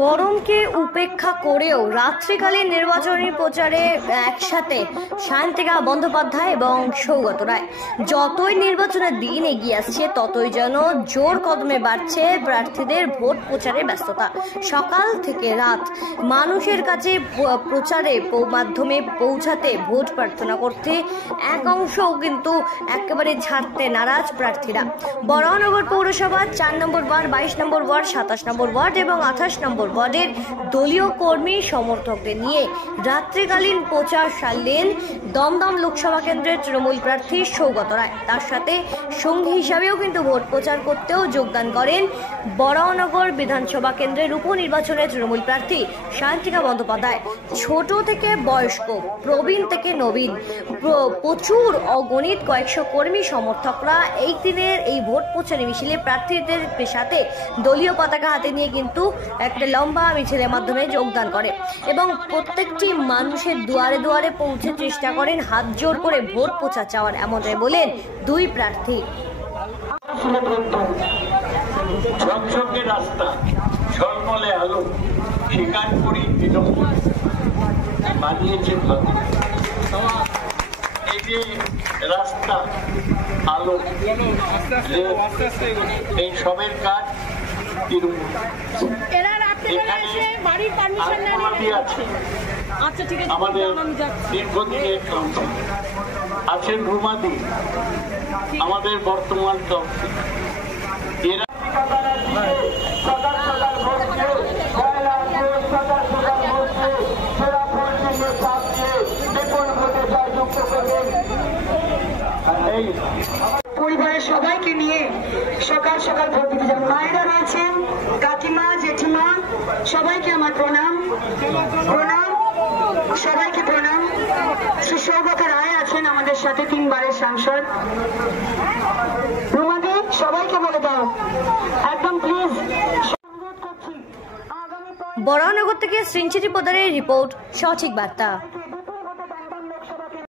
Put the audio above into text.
গরমকে উপেক্ষা করেও রাত্রিকালীন নির্বাচনী প্রচারে একসাথে সায়ন্তিকা বন্দ্যোপাধ্যায় এবং সৌগত রায়। যতই নির্বাচনের দিন এগিয়ে আসছে ততই যেন জোর কদমে বাড়ছে প্রার্থীদের ভোট প্রচারের ব্যস্ততা। সকাল থেকে রাত মানুষের কাছে প্রচারে মাধ্যমে পৌঁছাতে, ভোট প্রার্থনা করতে এক অংশও কিন্তু একেবারে ছাড়তে নারাজ প্রার্থীরা। বরাহনগর পৌরসভা 4 নম্বর ওয়ার্ড, 22 নম্বর ওয়ার্ড, 27 নম্বর ওয়ার্ড এবং 28 নম্বর ওয়ার্ডের দলীয় কর্মী সমর্থকদের নিয়ে রাত্রিকালীন প্রচার সারলেন দমদম লোকসভা কেন্দ্রের তৃণমূল প্রার্থী সৌগত রায়। তার সাথে সঙ্গী হিসাবেও কিন্তু ভোট প্রচার করতেও যোগদান করেন বরাহনগর বিধানসভা কেন্দ্রের উপনির্বাচনের তৃণমূল প্রার্থী সায়ন্তিকা বন্দ্যোপাধ্যায়। ছোট থেকে বয়স্ক, প্রবীণ থেকে নবীন, প্রচুর অগণিত কয়েকশো কর্মী সমর্থকরা এই দিনের এই ভোট প্রচারে মিছিলে প্রার্থীদের সাথে দলীয় পতাকা হাতে নিয়ে কিন্তু একটা লম্বা মিছিলের মাধ্যমে যোগদান করে এবং প্রত্যেকটি মানুষের দুয়ারে দুয়ারে পৌঁছে চেষ্টা করেন হাত জোর করে ভোট প্রচার চাওয়ার। এমনটাই বলেন দুই প্রার্থী। ঝকঝকে রাস্তা, ঝলমলে আলো, স্বীকার করি বানিয়েছে এই যে রাস্তা, আলো, এই সবের কাজ আমাদের দীর্ঘদিনের কাউন্সিল আছেন রুমাদি, আমাদের বর্তমান কাউন্সিল। এরা পরিবারের সবাইকে নিয়ে সকাল সকাল ভোট দিতে যাবেন। মায়েরা রয়েছেন, কাকিমা, জেঠিমা, সবাইকে আমার প্রণাম, সবাইকে প্রণাম। শ্রী সৌগত রায় আছেন আমাদের সাথে, 3 বারের সাংসদ। রুমাদি, সবাইকে বলে দাও একদম প্লিজ। বরাহনগর থেকে শ্রীঞ্চিতি পোদ্দারের রিপোর্ট, সঠিক বার্তা।